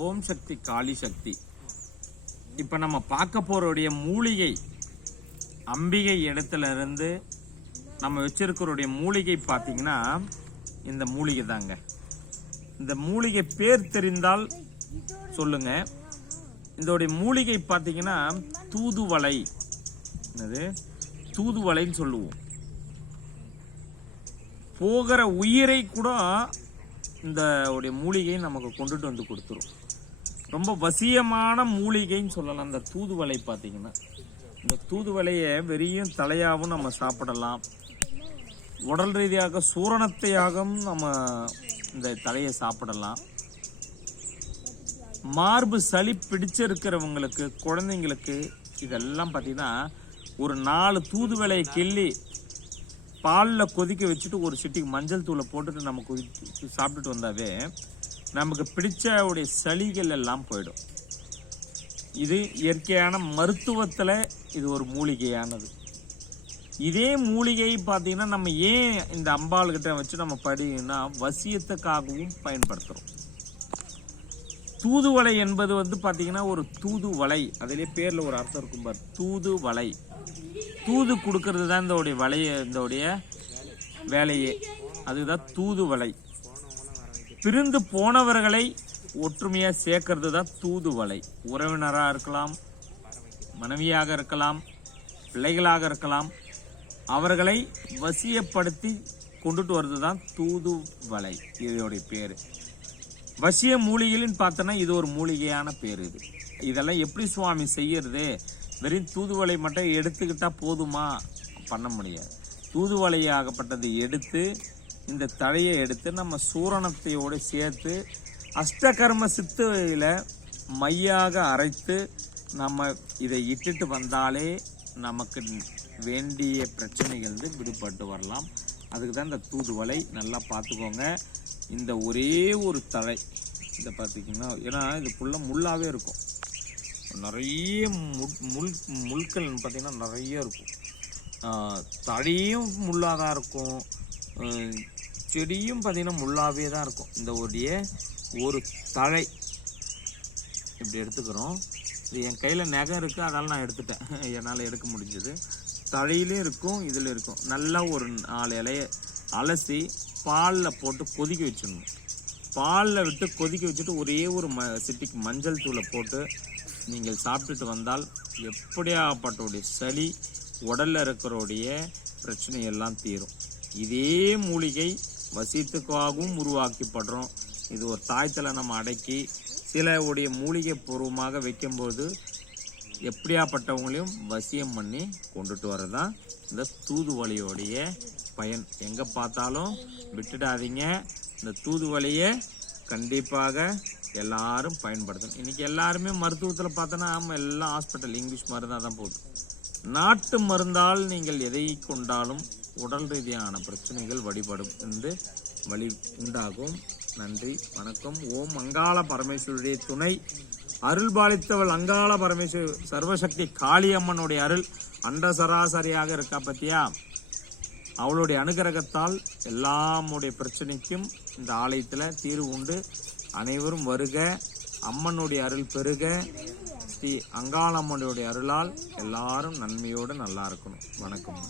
ஓம் சக்தி காளி சக்தி. இப்ப நம்ம பார்க்க போறோடைய மூலிகை அம்பிகை இடத்துல இருந்து நம்ம வச்சிருக்கிறோடைய மூலிகை பார்த்தீங்கன்னா இந்த மூலிகை தாங்க. இந்த மூலிகை பேர் தெரிந்தால் சொல்லுங்க. இதோடைய மூலிகை பார்த்தீங்கன்னா தூதுவளை. என்னது தூதுவளைன்னு சொல்லுவோம். போகிற உயிரை கூட இந்த மூலிகை நமக்கு கொண்டுட்டு வந்து கொடுத்துரும். ரொம்ப வசியமான மூலிகைன்னு சொல்லலாம். இந்த தூதுவளை பார்த்தீங்கன்னா இந்த தூதுவளையை வெறியும் தலையாகவும் நம்ம சாப்பிடலாம். உடல் ரீதியாக சூரணத்தையாகவும் நம்ம இந்த தலையை சாப்பிடலாம். மார்பு சளி பிடிச்சிருக்கிறவங்களுக்கு, குழந்தைங்களுக்கு இதெல்லாம் பார்த்தீங்கன்னா ஒரு 4 தூதுவளையை கிள்ளி பாலில் கொதிக்க வச்சுட்டு ஒரு சிட்டிக்கு மஞ்சள் தூளை போட்டுட்டு நம்ம சாப்பிட்டுட்டு வந்தாவே நமக்கு பிடிச்ச சளிகள் எல்லாம் போயிடும். இது இயற்கையான மருத்துவத்தில் இது ஒரு மூலிகையானது. இதே மூலிகை பார்த்தீங்கன்னா நம்ம ஏன் இந்த அம்பாள்கிட்ட வச்சு நம்ம படினா வசியத்துக்காகவும் பயன்படுத்துகிறோம். தூதுவளை என்பது பார்த்தீங்கன்னா ஒரு தூதுவளை, அதிலே பேரில் ஒரு அர்த்தம் இருக்கும் பார், தூதுவளை. தூது கொடுக்கறது தான் இதோடைய வேலையே. அதுதான் தூதுவளை. பிரிந்து போனவர்களை ஒற்றுமையாக சேர்க்கறது தான் தூதுவளை. உறவினராக இருக்கலாம், மனைவியாக இருக்கலாம், பிள்ளைகளாக இருக்கலாம். அவர்களை வசியப்படுத்தி கொண்டுட்டு வர்றது தான் தூதுவளை. இதோடைய பேர் வசிய மூலிகைன்னு பார்த்தோன்னா இது ஒரு மூலிகையான பேர். இதெல்லாம் எப்படி சுவாமி செய்யறது? வெறும் தூதுவளை மட்டும் எடுத்துக்கிட்டா போதுமா? பண்ண முடியாது. தூதுவளையாகப்பட்டதை எடுத்து இந்த தழையை எடுத்து நம்ம சூரணத்தையோடு சேர்த்து அஷ்டகர்ம சித்தையில் மையாக அரைத்து நம்ம இதை இட்டுட்டு வந்தாலே நமக்கு வேண்டிய பிரச்சனைகள் விடுபட்டு வரலாம். அதுக்கு தான் இந்த தூதுவளை. நல்லா பார்த்துக்கோங்க. இந்த ஒரே ஒரு தழை இதை பார்த்திங்கன்னா, ஏன்னா இது ஃபுல்லாக முள்ளாகவே இருக்கும். நிறைய முள்கள் பார்த்திங்கன்னா நிறைய இருக்கும். தழையும் முள்ளாக தான் இருக்கும், செடியும் பார்த்திங்கன்னா முள்ளாகவே தான் இருக்கும். இந்த ஒரு தழை இப்படி எடுத்துக்கிறோம். இது என் கையில் நகம் இருக்குது, அதனால் நான் எடுத்துட்டேன். என்னால் எடுக்க முடிஞ்சது. தழையிலையும் இருக்கும், இதில் இருக்கும். நல்லா ஒரு 4 இலையை அலசி பாலில் போட்டு கொதிக்க வச்சிடணும். பாலில் விட்டு கொதிக்க வச்சுட்டு ஒரே ஒரு சிட்டிக்கு மஞ்சள் தூளை போட்டு நீங்கள் சாப்பிட்டுட்டு வந்தால் எப்படியாப்பட்ட சளி உடலில் இருக்கிறோடைய பிரச்சனை எல்லாம் தீரும். இதே மூலிகை வசியத்துக்காகவும் உருவாக்கப்படுறோம். இது ஒரு தாய்த்தலை நம்ம அடக்கி சில மூலிகை பூர்வமாக வைக்கும்போது எப்படியாப்பட்டவங்களையும் வசியம் பண்ணி கொண்டுட்டு வரதான் இந்த தூதுவளையோடைய பயன். எங்கே பார்த்தாலும் விட்டுடாதீங்க. இந்த தூதுவளையை கண்டிப்பாக எல்லாரும் பயன்படுத்தணும். இன்றைக்கி எல்லாருமே மருத்துவத்தில் பார்த்தோன்னா எல்லாம் ஹாஸ்பிட்டல் இங்கிலீஷ் மருந்தாக தான் போகுது. நாட்டு மருந்தால் நீங்கள் எதை கொண்டாலும் உடல் ரீதியான பிரச்சனைகள் வழிபடும் என்று வழி உண்டாகும். நன்றி, வணக்கம். ஓம் அங்காள பரமேஸ்வருடைய துணை அருள் பாலித்தவள் அங்காள பரமேஸ்வரி சர்வசக்தி காளியம்மனுடைய அருள் அண்ட சராசரியாக இருக்கா பத்தியா? அவளுடைய அனுகிரகத்தால் எல்லாமுடைய பிரச்சனைக்கும் இந்த ஆலயத்தில் தீர்வு உண்டு. அனைவரும் வருக. அம்மனுடைய அருள் பெருக. ஸ்ரீ அங்காளம்மனுடைய அருளால் எல்லாரும் நன்மையோடு நல்லா இருக்கணும். வணக்கம்.